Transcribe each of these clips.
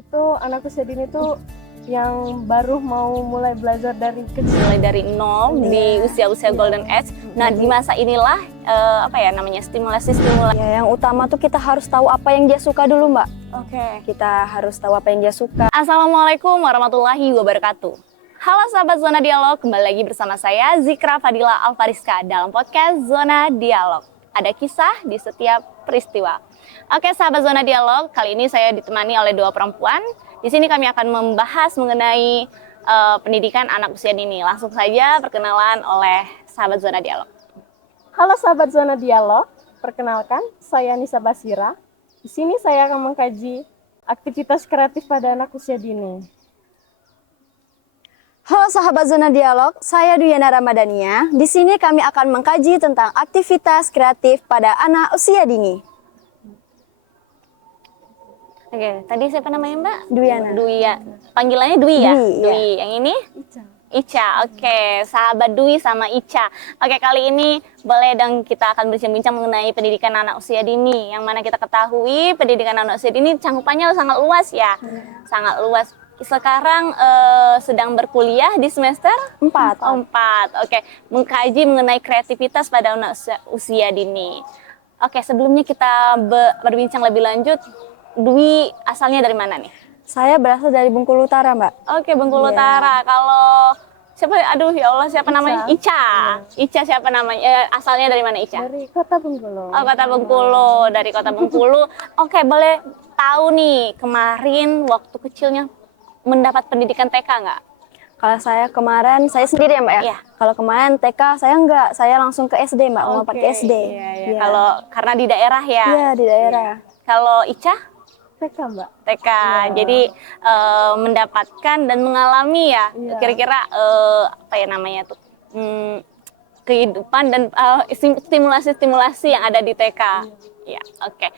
Itu anak usia dini tuh yang baru mau mulai belajar dari kecil. Mulai dari nol di usia-usia golden age. Nah, di masa inilah stimulasi-stimulasi. Ya, yang utama tuh kita harus tahu apa yang dia suka dulu, Mbak. Oke. Kita harus tahu apa yang dia suka. Assalamualaikum warahmatullahi wabarakatuh. Halo sahabat Zona Dialog, kembali lagi bersama saya Zikra Fadila Alfariska dalam podcast Zona Dialog. Ada kisah di setiap peristiwa. Oke sahabat Zona Dialog, kali ini saya ditemani oleh dua perempuan. Di sini kami akan membahas mengenai pendidikan anak usia dini. Langsung saja perkenalan oleh sahabat Zona Dialog. Halo sahabat Zona Dialog, perkenalkan saya Nisa Basira. Di sini saya akan mengkaji aktivitas kreatif pada anak usia dini. Halo sahabat Zona Dialog, saya Duyana Ramadhania. Di sini kami akan mengkaji tentang aktivitas kreatif pada anak usia dini. Oke, tadi siapa namanya Mbak? Duyana. Dwi ya. Panggilannya Dwi ya? Dwi, Dwi. Yang ini? Ica. Oke, sahabat Dwi sama Ica. Oke, kali ini boleh dong kita akan berbincang mengenai pendidikan anak usia dini. Yang mana kita ketahui pendidikan anak usia dini cangkupannya sangat luas ya. Sangat luas. Sekarang sedang berkuliah di semester 4. 4. Oke, mengkaji mengenai kreativitas pada anak usia dini. Oke, sebelumnya kita berbincang lebih lanjut. Dwi asalnya dari mana nih? Saya berasal dari Bengkulu Utara, Mbak. Oke, Bengkulu Utara. Kalau siapa? Aduh ya Allah, siapa namanya? Ica. Ica siapa namanya? Asalnya dari mana Ica? Dari Kota Bengkulu. Oh, Kota Bengkulu. Dari Kota Bengkulu. Oke, boleh tahu nih kemarin waktu kecilnya mendapat pendidikan TK nggak? Kalau saya kemarin, saya sendiri ya Mbak ya? Iya. Kalau kemarin TK saya enggak, saya langsung ke SD Mbak, mau pakai SD. Iya. Kalau karena di daerah ya? Iya, di daerah. Kalau Ica? TK Mbak. TK, jadi mendapatkan dan mengalami ya, kira-kira apa ya namanya tuh, kehidupan dan stimulasi-stimulasi yang ada di TK. Ya, oke.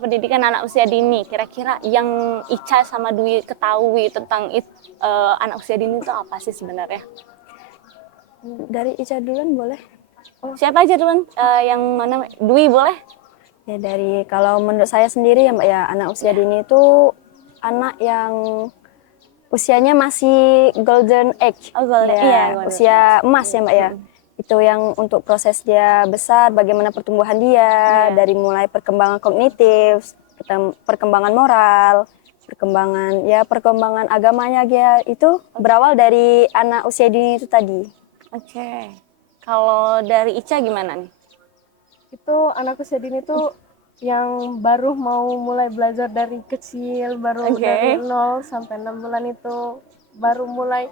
Pendidikan anak usia dini, kira-kira yang Ica sama Dwi ketahui tentang anak usia dini itu apa sih sebenarnya? Dari Ica duluan boleh? Siapa aja duluan? Yang mana? Dwi boleh? Ya dari kalau menurut saya sendiri ya Mbak ya, anak usia dini itu anak yang usianya masih golden age. Oh, golden. Ya, Iya, golden usia emas ya Mbak ya. Itu yang untuk proses dia besar, bagaimana pertumbuhan dia, dari mulai perkembangan kognitif, perkembangan moral, perkembangan agamanya dia itu berawal dari anak usia dini itu tadi. Oke. Kalau dari Ica gimana nih? Itu anak usia dini tuh yang baru mau mulai belajar dari kecil, baru dari 0 sampai 6 bulan itu baru mulai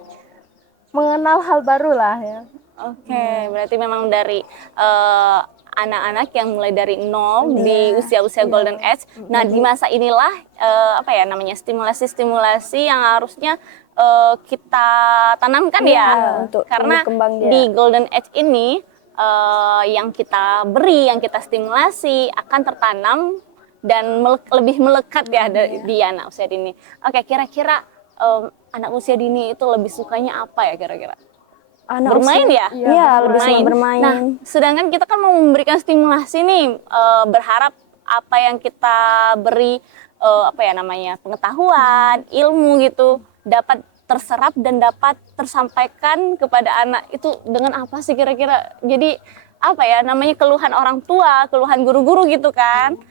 mengenal hal baru lah ya. Oke, berarti memang dari anak-anak yang mulai dari nol di usia-usia golden age. Nah, di masa inilah stimulasi-stimulasi yang harusnya kita tanamkan ya, untuk karena berkembang dia. di golden age ini yang kita beri, yang kita stimulasi akan tertanam dan lebih melekat ya di anak usia dini. Oke, kira-kira anak usia dini itu lebih sukanya apa ya kira-kira? Bermain ya? Iya, lebih suka bermain. Nah, sedangkan kita kan mau memberikan stimulasi nih, berharap apa yang kita beri pengetahuan, ilmu gitu dapat terserap dan dapat tersampaikan kepada anak itu dengan apa sih kira-kira? Jadi keluhan orang tua, keluhan guru-guru gitu kan,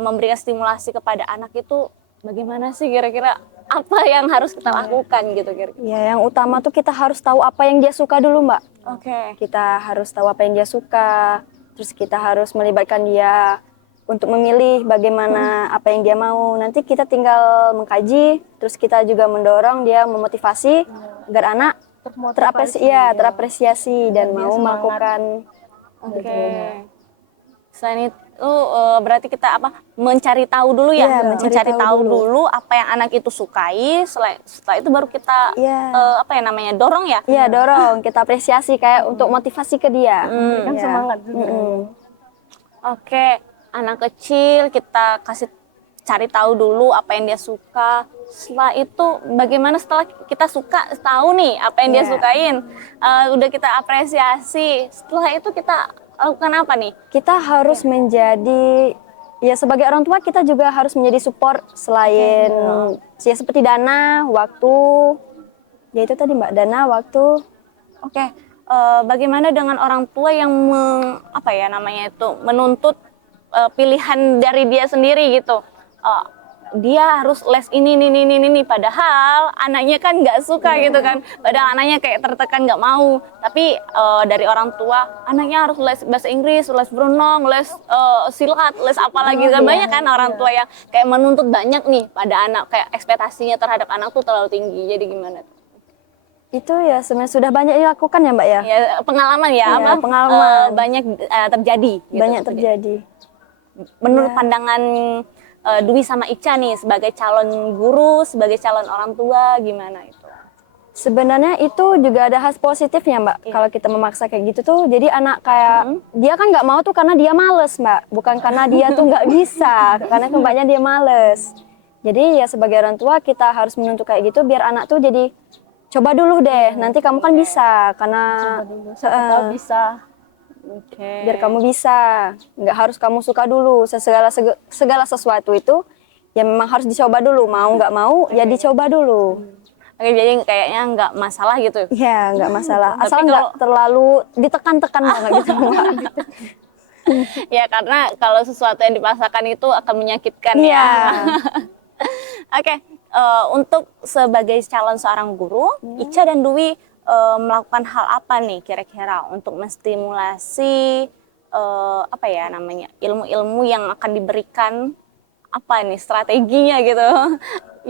memberikan stimulasi kepada anak itu bagaimana sih kira-kira? Apa yang harus kita lakukan gitu kira-kira? Ya, yang utama tuh kita harus tahu apa yang dia suka dulu Mbak. Oke. Kita harus tahu apa yang dia suka, terus kita harus melibatkan dia untuk memilih bagaimana apa yang dia mau. Nanti kita tinggal mengkaji, terus kita juga mendorong dia, memotivasi agar anak terapresiasi dan mau melakukan. Oke. Selain itu berarti kita mencari tahu dulu ya, Iya, mencari tahu dulu apa yang anak itu sukai. Setelah itu baru kita dorong ya. Iya, dorong, kita apresiasi kayak untuk motivasi ke dia. Memberikan semangat juga. Oke, anak kecil kita cari tahu dulu apa yang dia suka. Setelah itu bagaimana setelah kita tahu nih apa yang dia sukain, udah kita apresiasi. Setelah itu kita lakukan apa nih? Kita harus menjadi Ya sebagai orang tua kita juga harus menjadi support selain ya seperti dana, waktu. Ya itu tadi Mbak, dana, waktu. Oke, bagaimana dengan orang tua yang apa ya namanya itu menuntut pilihan dari dia sendiri gitu? Dia harus les ini, padahal anaknya kan nggak suka gitu kan, padahal anaknya kayak tertekan nggak mau, tapi dari orang tua anaknya harus les bahasa Inggris, les berenang, les silat, les apa lagi kan banyak kan orang tua yang kayak menuntut banyak nih pada anak, kayak ekspektasinya terhadap anak tuh terlalu tinggi, jadi gimana tuh? Itu ya sebenarnya sudah banyak dilakukan ya Mbak ya. Ya pengalaman ya, Iya, apa pengalaman. banyak terjadi gitu. Banyak terjadi. Menurut pandangan Dwi sama Ica nih sebagai calon guru, sebagai calon orang tua, gimana itu? Sebenarnya itu juga ada hal positifnya Mbak. Kalau kita memaksa kayak gitu tuh, jadi anak kayak dia kan nggak mau tuh karena dia males Mbak, bukan karena dia tuh nggak bisa, karena kebanyakan dia males. Jadi ya sebagai orang tua kita harus menuntut kayak gitu biar anak tuh jadi coba dulu deh, nanti kamu kan bisa, karena Siapa tahu bisa. biar kamu bisa, nggak harus kamu suka dulu. Segala sesuatu itu ya memang harus dicoba dulu, mau nggak mau ya dicoba dulu. Oke, jadi kayaknya nggak masalah gitu. Ya nggak masalah, Tapi asal nggak terlalu ditekan-tekan banget gitu. Ya karena kalau sesuatu yang dipaksakan itu akan menyakitkan ya. Iya. Oke, untuk sebagai calon seorang guru, Ica dan Dwi melakukan hal apa nih kira-kira untuk menstimulasi apa ya namanya ilmu-ilmu yang akan diberikan, apa nih strateginya gitu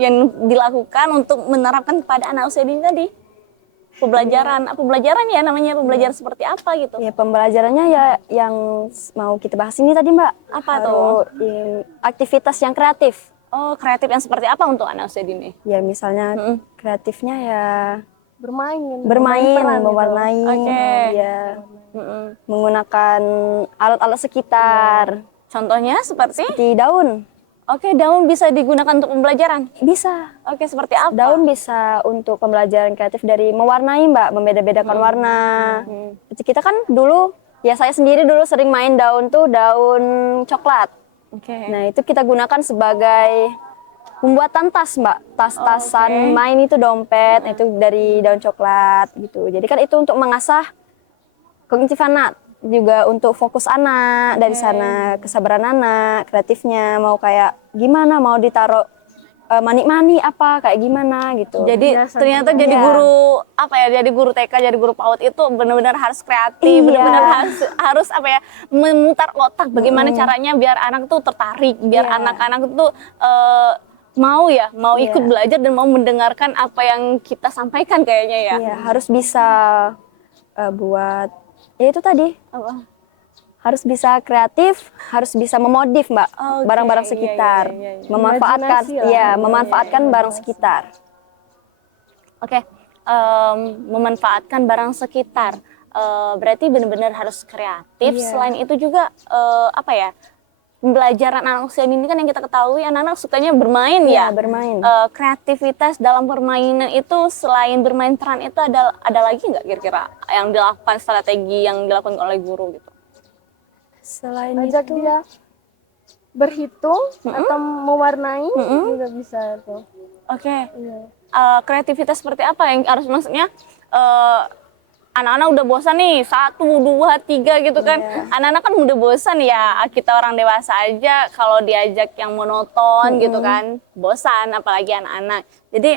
yang dilakukan untuk menerapkan kepada anak usia dini tadi? Pembelajaran ya namanya, pembelajaran seperti apa gitu? Ya pembelajarannya ya yang mau kita bahas ini tadi Mbak. Apa tuh? Aktivitas yang kreatif. Oh, kreatif yang seperti apa untuk anak usia dini? Ya misalnya kreatifnya ya Bermain bermain, gitu. mewarnai, Oke. ya menggunakan alat-alat sekitar, Contohnya seperti? seperti daun. Oke, daun bisa digunakan untuk pembelajaran? Bisa. Oke, seperti apa? Daun bisa untuk pembelajaran kreatif dari mewarnai Mbak, membeda-bedakan warna. Kita kan dulu, ya saya sendiri dulu sering main daun tuh daun coklat. Oke. Nah itu kita gunakan sebagai pembuatan tas Mbak, tas-tasan main itu dompet, itu dari daun coklat gitu. Jadi kan itu untuk mengasah kognitif anak, juga untuk fokus anak dari sana, kesabaran anak, kreatifnya mau kayak gimana, mau ditaruh manik-manik apa kayak gimana gitu. Jadi ternyata jadi guru apa ya, jadi guru TK, jadi guru PAUD itu benar-benar harus kreatif, benar-benar harus apa ya, memutar otak bagaimana caranya biar anak tuh tertarik, biar anak-anak tuh mau ikut belajar dan mau mendengarkan apa yang kita sampaikan kayaknya ya. Iya, harus bisa buat ya itu tadi. Harus bisa kreatif, harus bisa memodif Mbak, barang-barang sekitar, memanfaatkan, memanfaatkan barang sekitar. Oke, memanfaatkan barang sekitar, berarti benar-benar harus kreatif. Selain itu juga apa ya, pembelajaran anak usia dini kan yang kita ketahui anak-anak sukanya bermain ya. Bermain. Kreativitas dalam permainan itu selain bermain peran itu ada lagi nggak kira-kira yang dilakukan, strategi yang dilakukan oleh guru gitu? Selain Ajak itu dia berhitung atau mewarnai juga bisa tuh. Oke. Kreativitas seperti apa yang harus, maksudnya anak-anak udah bosan nih 1, 2, 3 gitu kan. Anak-anak kan udah bosan ya, kita orang dewasa aja kalau diajak yang monoton gitu kan bosan, apalagi anak-anak. Jadi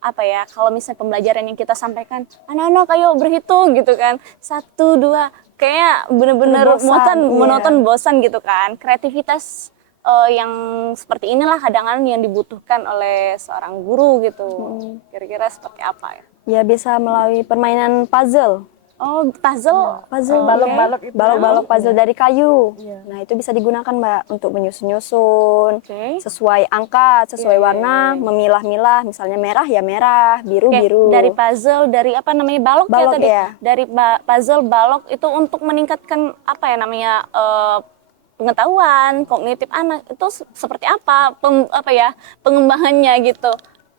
apa ya, kalau misalnya pembelajaran yang kita sampaikan, anak-anak ayo berhitung gitu kan, 1, 2, kayak bener-bener monoton bosan gitu kan. Kreativitas yang seperti inilah kadang-kadang yang dibutuhkan oleh seorang guru gitu. Kira-kira seperti apa ya? ya bisa melalui permainan puzzle. Oh, puzzle. Balok-balok itu. Balok-balok puzzle dari kayu. Nah, itu bisa digunakan Mbak untuk menyusun-nyusun sesuai angka, sesuai warna, memilah-milah, misalnya merah ya merah, biru biru. Dari puzzle, dari apa namanya, balok ya tadi. Dari puzzle balok itu untuk meningkatkan apa ya namanya, pengetahuan kognitif anak itu seperti apa, pengembangannya gitu.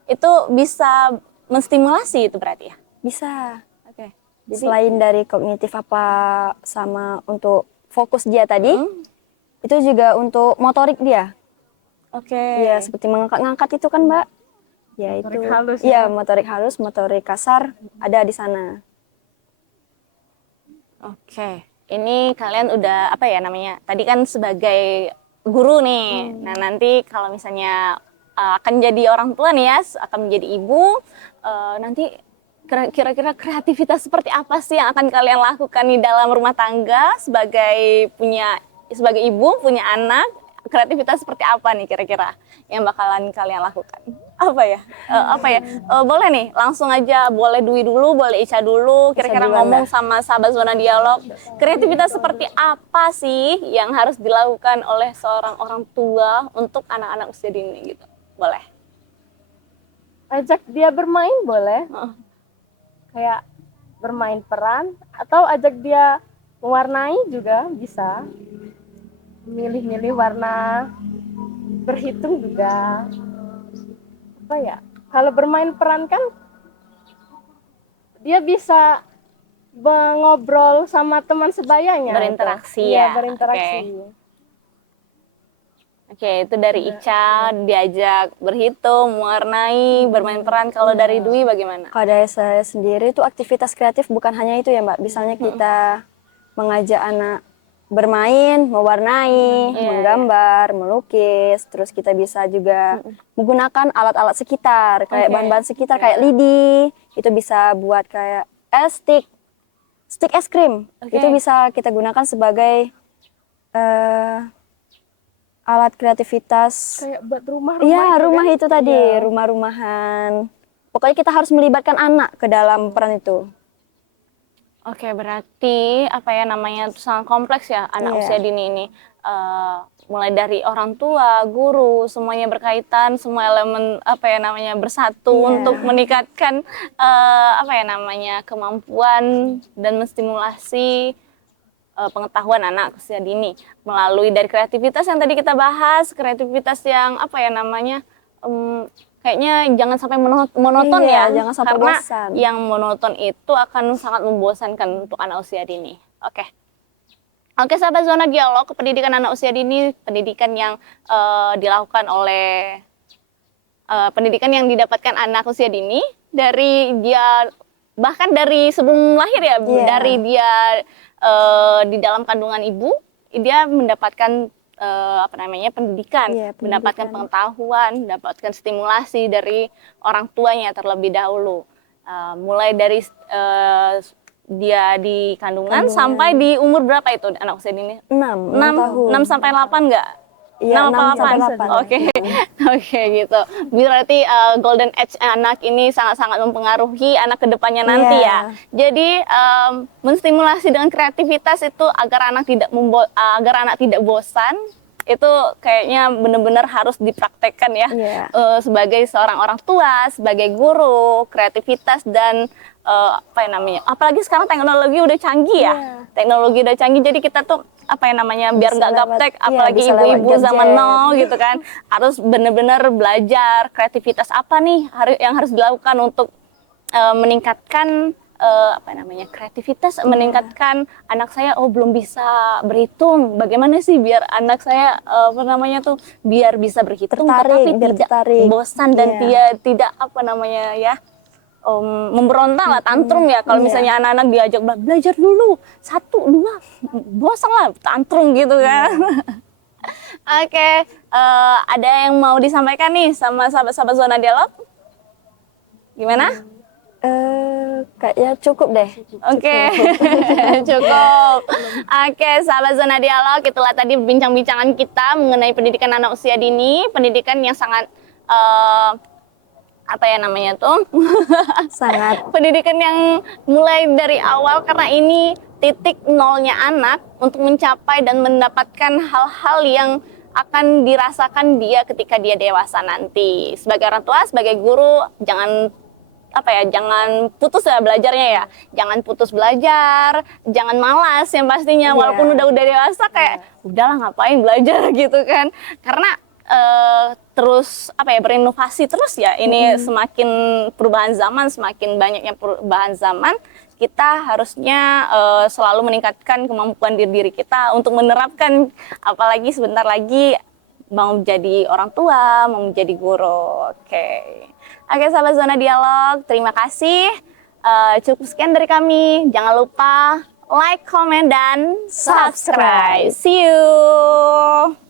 Itu bisa menstimulasi itu berarti ya? Bisa. Oke. Selain dari kognitif apa sama untuk fokus dia tadi, Itu juga untuk motorik dia. Oke. Ya, seperti mengangkat-ngangkat itu kan, Mbak. Ya, Motorik itu. halus Iya, ya. motorik halus, motorik kasar ada di sana. Oke. Ini kalian udah apa ya namanya? Tadi kan sebagai guru nih. Nah, nanti kalau misalnya akan jadi orang tua nih ya, akan menjadi ibu, nanti kira-kira kreativitas seperti apa sih yang akan kalian lakukan di dalam rumah tangga sebagai ibu punya anak? Kreativitas seperti apa nih kira-kira yang bakalan kalian lakukan? Apa ya? Boleh nih, langsung aja. Boleh Dwi dulu, boleh Ica dulu. Kira-kira duluan ngomong dah. sama sahabat Zona Dialog. Kreativitas seperti apa sih yang harus dilakukan oleh seorang orang tua untuk anak-anak usia dini gitu? Boleh. Ajak dia bermain boleh, kayak bermain peran, atau ajak dia mewarnai juga bisa, milih-milih warna, berhitung juga. Apa ya, kalau bermain peran kan dia bisa ngobrol sama teman sebayanya, Berinteraksi Iya, ya. berinteraksi. Oke, itu dari Ica diajak berhitung, mewarnai, bermain peran. Kalau dari Dwi bagaimana? Kalau dari saya sendiri itu aktivitas kreatif bukan hanya itu ya, Mbak. Misalnya kita mengajak anak bermain, mewarnai, menggambar, melukis. Terus kita bisa juga menggunakan alat-alat sekitar, kayak bahan-bahan sekitar, kayak lidi. Itu bisa buat kayak stick es krim. Itu bisa kita gunakan sebagai alat kreativitas. Kayak buat rumah-rumah. Iya, itu rumah kan? itu tadi, Iya. rumah-rumahan. Pokoknya kita harus melibatkan anak ke dalam peran itu. Oke, berarti apa ya namanya sangat kompleks ya anak usia dini ini. Mulai dari orang tua, guru, semuanya berkaitan, semua elemen apa ya namanya bersatu untuk meningkatkan apa ya namanya kemampuan dan menstimulasi pengetahuan anak usia dini melalui dari kreativitas yang tadi kita bahas, kreativitas yang apa ya namanya kayaknya jangan sampai monoton Iya, ya, jangan sampai karena bosan. yang monoton itu akan sangat membosankan untuk anak usia dini. Oke, sahabat Zona Dialog, pendidikan anak usia dini, pendidikan yang dilakukan oleh pendidikan yang didapatkan anak usia dini dari dia bahkan dari sebelum lahir ya, dari dia di dalam kandungan ibu, dia mendapatkan apa namanya pendidikan, mendapatkan pengetahuan, mendapatkan stimulasi dari orang tuanya terlebih dahulu, mulai dari dia di kandungan sampai di umur berapa itu anak usia dini? 6 tahun. 6 sampai 8 enggak? Iya, 6 sampai 8. Oke gitu. Berarti golden age anak ini sangat-sangat mempengaruhi anak kedepannya nanti ya. Jadi menstimulasi dengan kreativitas itu agar anak tidak bosan, itu kayaknya benar-benar harus dipraktekkan ya. Sebagai seorang orang tua, sebagai guru, kreativitas dan apa yang namanya, apalagi sekarang teknologi udah canggih ya. Teknologi udah canggih, jadi kita tuh apa yang namanya biar nggak gaptek, apalagi ibu-ibu zaman now gitu kan, harus benar-benar belajar kreativitas apa nih yang harus dilakukan untuk meningkatkan apa namanya kreativitas, meningkatkan anak saya. Belum bisa berhitung, bagaimana sih biar anak saya apa namanya tuh biar bisa berhitung tetapi tidak bosan dan dia tidak apa namanya ya memberontak lah, tantrum ya. Kalau misalnya anak-anak diajak belajar dulu 1, 2, bosan lah, tantrum gitu kan. Oke, ada yang mau disampaikan nih sama sahabat-sahabat Zona Dialog? Gimana? Kayaknya cukup deh. Oke, cukup. Oke, sahabat Zona Dialog, itulah tadi bincang-bincangan kita mengenai pendidikan anak usia dini, pendidikan yang sangat apa ya namanya tuh sangat pendidikan yang mulai dari awal, karena ini titik nolnya anak untuk mencapai dan mendapatkan hal-hal yang akan dirasakan dia ketika dia dewasa nanti. Sebagai orang tua, sebagai guru, jangan putus ya belajarnya ya. Jangan putus belajar, jangan malas yang pastinya. Walaupun udah dewasa kayak udahlah ngapain belajar gitu kan. Karena terus berinovasi terus ya. Ini semakin perubahan zaman, semakin banyaknya perubahan zaman, kita harusnya selalu meningkatkan kemampuan diri kita untuk menerapkan, apalagi sebentar lagi mau menjadi orang tua, mau menjadi guru. Oke, sahabat Zona Dialog, terima kasih. Cukup sekian dari kami. Jangan lupa like, comment, dan subscribe. See you.